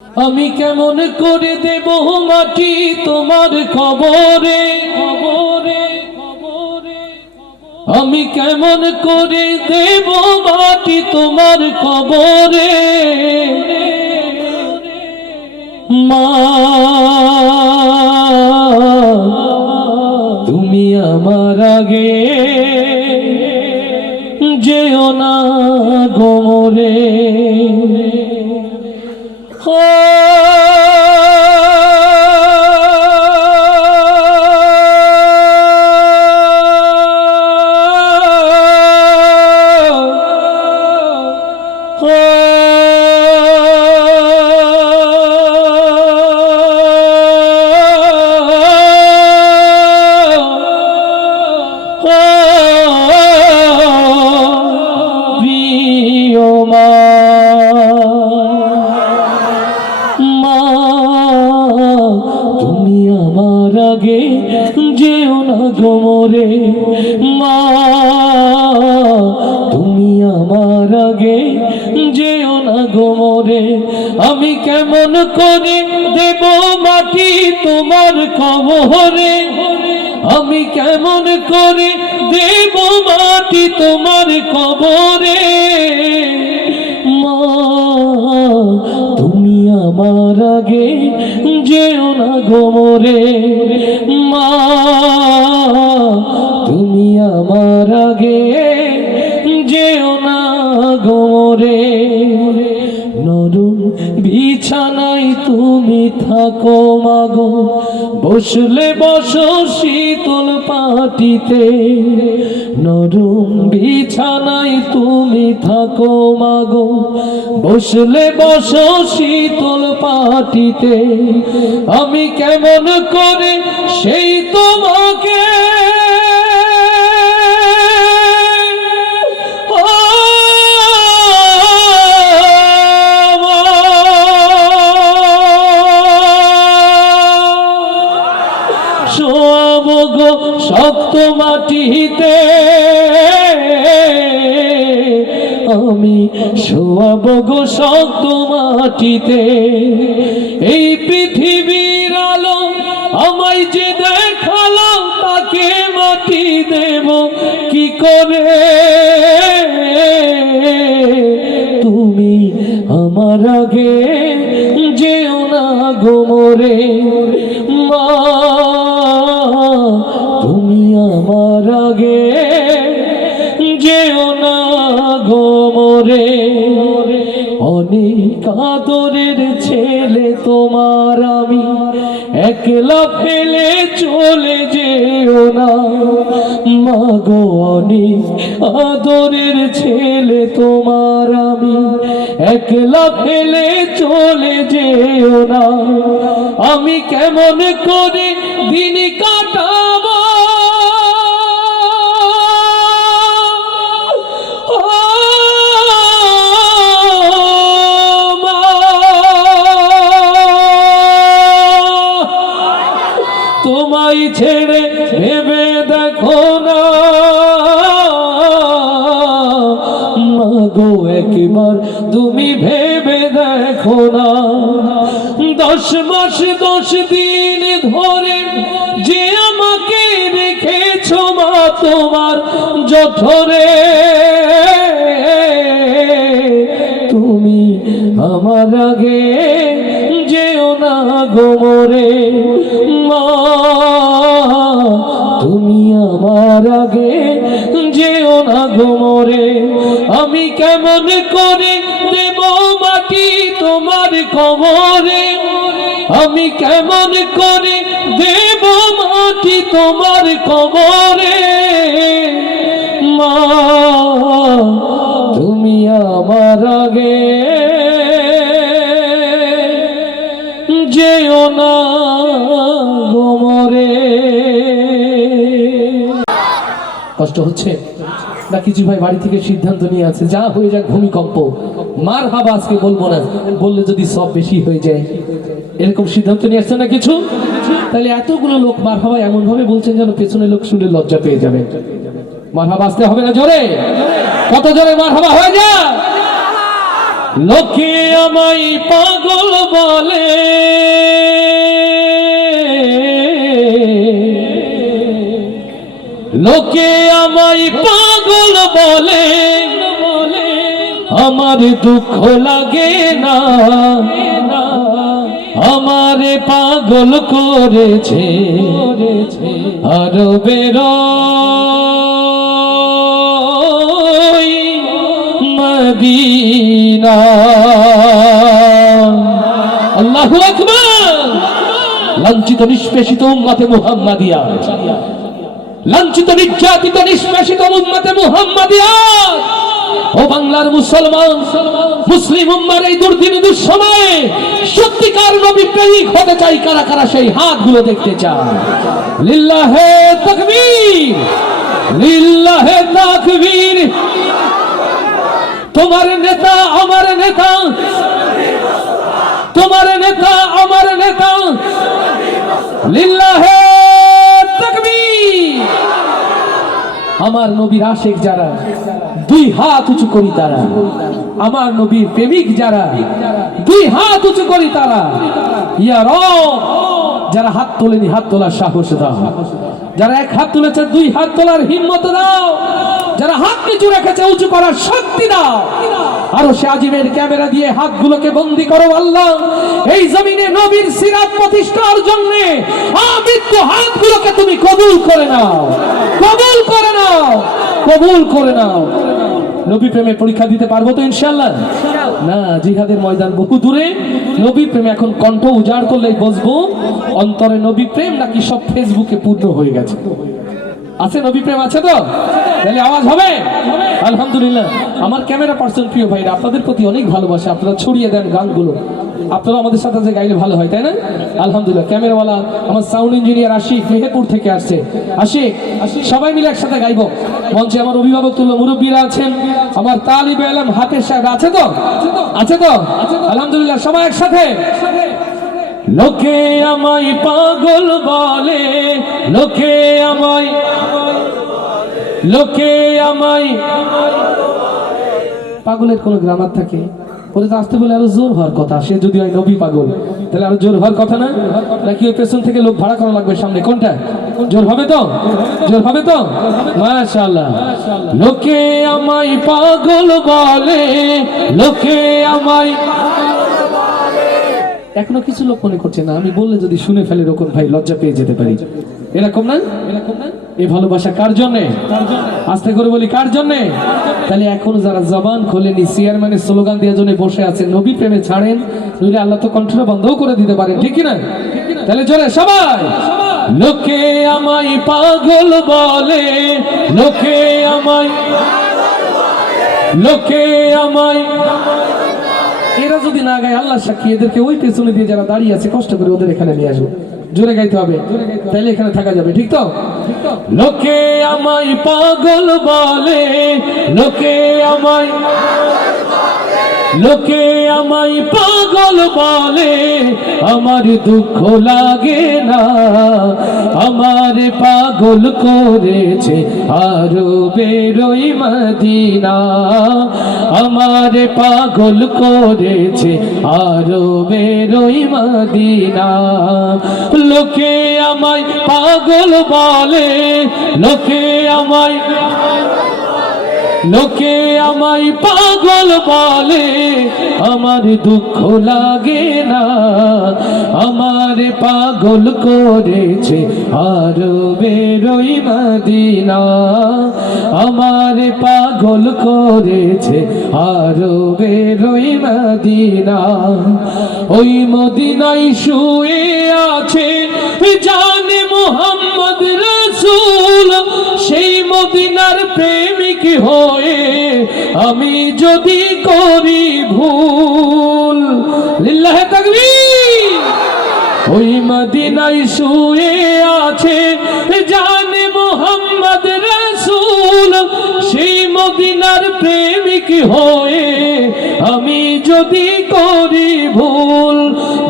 আমি কেমন করে দেব মাটি তোমার কবরে, আমি কেমন করে দেব মাটি তোমার কবরে। মা তুমি আমার আগে যেও না গো মরে। যেও না গো মোরে মা, তুমি আমার আগে যেও না গো মোরে। আমি কেমন করে দেব মাটি তোমার কবরে, আমি কেমন করে দেব মাটি তোমার কবরে। মা তুমি আমার আগে যেও না গো মোরে মা, তুমি আমার আগে যেও না গো মোরে। নরম বিছানায় তুমি থাকো মাগো, বসলে বসো শীতল পাটিতে। নরম বিছানায় তুমি থাকো মাগো, বসলে বসো শীতল পাটিতে। আমি কেমন করে সেই তোমাকে শোয়াবো গো শক্ত মাটিতে, আমি শোয়াবো গো শক্ত মাটিতে। এই পৃথিবীর আলো আমায় যে দেখালো, তাকে মাটি দেব কি করে। তুমি আমার আগে যেও না গো মোরে মা, তুমি আমার আগে যেও না গো মোরে। অনেক আদরের ছেলে তোমার আমি, একলা ফেলে চলে যেও না মা গো। অনেক আদরের ছেলে তোমার আমি, একলা ফেলে চলে যেও না। আমি কেমন করে দিন কাটাবো তোমায় ছেড়ে ভেবে দেখো না মাগো, একবার তুমি ভেবে দেখো না। 10 মাস 10 দিন ধরে যে আমাকে রেখেছো মা তোমার জঠরে, তুমি আমার আগে যেও না গো মোরে মা, তুমি আমার আগে যেও না গো মোরে। আমি কেমন করে দেব মাটি তোমার কবরে, আমি কেমন করে দেব মাটি তোমার কবরে। মা তুমি আমার আগে যেও না গো মোরে। কষ্ট হচ্ছে না কিছু ভাই? বাড়ি থেকে সিদ্ধান্ত নিয়ে আছে যা হয়ে যাক ভূমিকম্প, মার হাবা আজকে বলবো না, বললে যদি সব বেশি হয়ে যায়, এরকম সিদ্ধান্ত নিয়ে আসছে না কিছু। তাহলে এতগুলো লোক মার হাবা এমন ভাবে বলছেন যেন পেছনের লোক শুনে লজ্জা পেয়ে যাবে। মার হাবা আসতে হবে না জোরে? কত জোরে মার হাবা হয়ে যায়? লোকে আমায় পাগল বলে, লোকে আমায় পাগল বলে, আমার দুঃখ লাগে না, আমারে পাগল করেছে আরো বেরো মদিনা। আল্লাহু আকবার। লাঞ্ছিত নিষ্পেষিত উম্মতে মুহাম্মাদিয়া, লাঞ্ছিত নির্যাতিত নিষ্পেষিত উম্মতে মুহাম্মাদিয়া, ও বাংলার মুসলমান মুসলিম উম্মার এই দুর্দিন দুঃসময়ে সত্যিকার নবী প্রেমিক হতে চাই কারা কারা সেই হাতগুলো দেখতে চায়। লিল্লাহে তাকবীর, লিল্লাহে তাকবীর। তোমার নেতা আমার নেতা, তোমার নেতা আমার নেতা, লিল্লাহে তাকবীর। আমার নবীর আশিক যারা দুই হাত উঁচু করি তারা, আমার নবীর প্রেমিক যারা দুই হাত উঁচু করি তারা। ইয়া রব, যারা হাত তোলেনি হাত তোলার সাহস দাও, যারা এক হাত তুলেছে দুই হাত তোলার হিম্মত দাও, যারা হাত নিচু রেখেছে উঁচু করার শক্তি দাও। আরো সে আজিমের ক্যামেরা দিয়ে হাতগুলোকে বন্দী করো আল্লাহ, এই জমিনে নবীর সিরাত প্রতিষ্ঠার জন্য আমৃত্যু হাতগুলোকে তুমি কবুল করে নাও, কবুল করে নাও, কবুল করে নাও। নবী প্রেমে পরীক্ষা দিতে পারবো তো ইনশাআল্লাহ? না, জিহাদের ময়দান বহু দূরে। নবী প্রেমে এখন কণ্ঠ উজাড় করলেই বসবো অন্তরে নবী প্রেম নাকি সব ফেসবুকে পূর্ণ হয়ে গেছে? আছে নবী প্রেম আছে তো? তাহলে আওয়াজ হবে আলহামদুলিল্লাহ। আমার ক্যামেরা পার্সন প্রিয় ভাইরা, আপনাদের প্রতি অনেক ভালোবাসা, আপনারা ছড়িয়ে দেন গানগুলো, আপনারা আমাদের সাথে যে গাইলে ভালো হয়, তাই না? আলহামদুলিল্লাহ। ক্যামেরাওয়ালা আমার সাউন্ড ইঞ্জিনিয়ার আশিক মেহেরপুর থেকে আসছে। আশিক, সবাই মিলে একসাথে গাইবো। মঞ্চে আমার অভিভাবক তুল্য মুরব্বীরা আছেন, আমার তালিবে ইলম হাফেজ সাহেব আছে তো? আছে তো? আলহামদুলিল্লাহ, সবাই একসাথে। লোকে আমায় পাগল বলে, লোকে আমায়, লোকে আমায়। পাগলের কোন গ্রামার থাকে? ওরে তো আসতে বলে আরো জোর হওয়ার কথা। সে যদি হয় নবী পাগল, তাহলে আরো জোর হওয়ার কথা না? নাকি ওই পেছন থেকে লোক ভাড়া করা লাগবে সামনে? কোনটা জোর হবে তো? জোর হবে তো? মাশাআল্লাহ। লোকে আমায় পাগল বলে, লোকে আমায়। এখনো কিছু লোক মনে করছে না আমি বললে যদি শুনে ফেলে রকম ভাই লজ্জা পেয়ে যেতে পারি, এরকম না? এরকম না? এই ভালোবাসা কার জন্যে? আস্তে করে বলি কার জন্যে? তাহলে এখনো যারা জবান খোলেনি, চেয়ারম্যানের স্লোগান দেওয়ার জন্য বসে আছেন, নবী প্রেমে ছাড়েন, নইলে আল্লাহ তো কণ্ঠটা বন্ধও করে দিতে পারেন, ঠিক না? তাহলে জোরে সবাই। লোকে আমায় পাগল বলে, লোকে আমায়, লোকে আমায়। এরা যদি না গায় আল্লাহ সাক্ষী, এদেরকে ওই পেছনে দিয়ে যারা দাঁড়িয়ে আছে কষ্ট করে ওদের এখানে নিয়ে আসবো। জোরে গাইতে হবে, তাইলে এখানে থাকা যাবে, ঠিক তো? লোকে আমায় পাগল বলে, লোকে আমায়, লোকে আমায় পাগল বলে, আমার দুঃখ লাগে না, আমার পাগল করেছে আরো বেরোই মদিনা, আমার পাগল করেছে আরো বেরোই মদিনা। লোকে আমায় পাগল বলে, লোকে আমায়, লোকে আমায় পাগল বলে, আমার দুঃখ লাগে না, আমার পাগল করেছে আরো বেরোই মদিনা, আমার পাগল করেছে আরো বেরোই মদিনা। ওই মদিনায় শুয়ে আছে জানে মুহাম্মদ রাসূল, সেই মদিনার প্রেমিক হয়ে আমি যদি করি ভুল, লিল্লাহে তাকবীর। ওই মদিনায় শুয়ে আছে জানে মুহাম্মদ রাসূল, সেই মদিনার প্রেমিক হয়ে আমি যদি করি ভুল,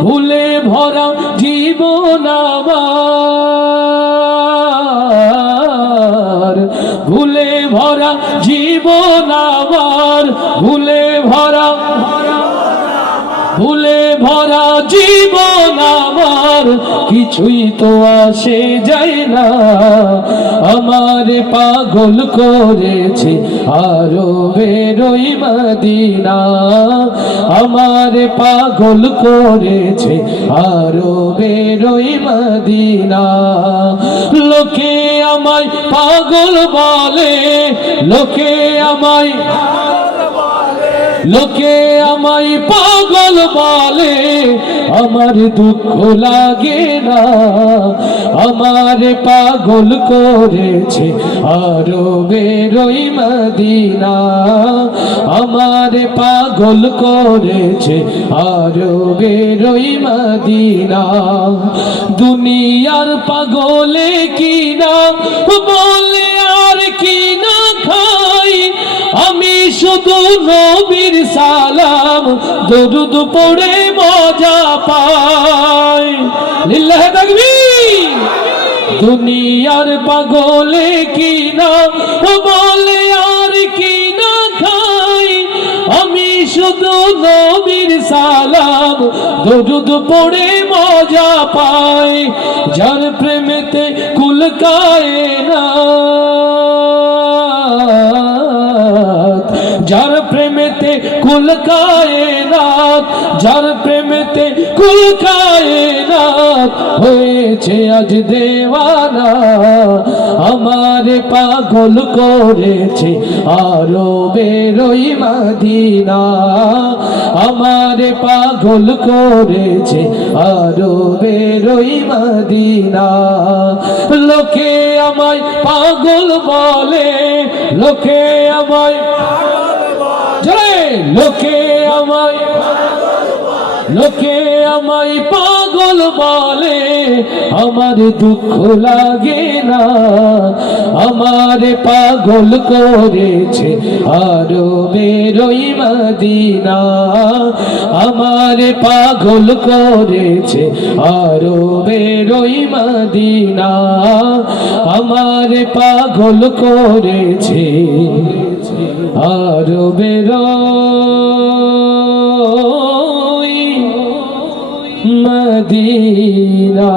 ভুলে ভরা জীবন আমার, ভুলে ভরা জীবন আমার, ভুলে ভরা জীবন আমার কিছুই তো আসে যায় না, আমার পাগল করেছে আরো বেরোই মদিনা, আমার পাগল করেছে আরো বেরোই মদিনা। লোকে আমায় পাগল বলে, লোকে আমায় পাগল বলে, আমার দুঃখ লাগে না, আমার পাগল করেছে আরো বেরোই মদিনা, আমার পাগল করেছে আরো বেরোই মদিনা। দুনিয়ার পাগলে কিনা বলে আর কিনা খাই, আমি শুধু নবীর সালাম দরুদ পড়ে মজা পাই। লিল্লাহে তাকবীর। দুনিয়ার পাগলে কিনা বলে আর কিনা খাই, আমি শুধু নবীর সালাম দরুদ পড়ে মজা পাই। যার প্রেমেতে কুল কায়নাত, যার প্রেমেতে কুল কায়নাত, যার প্রেমেতে কুল কায়নাত হয়েছে আজ দেওয়ানা, আমার পাগল করেছে আরো বেরোই মদিনা, আমার পাগল করেছে আরো বেরোই মদিনা। লোকে আমায় পাগল বলে, লোকে আমায় জোরে, লোকে আমায় পাগল বলে, আমার দুঃখ লাগে না, আমার পাগল করেছে আরো বেরোই মদিনা, আমার পাগল করেছে আরো বেরোই মদিনা, আমার পাগল করেছে আরো বেরোই মদিনা।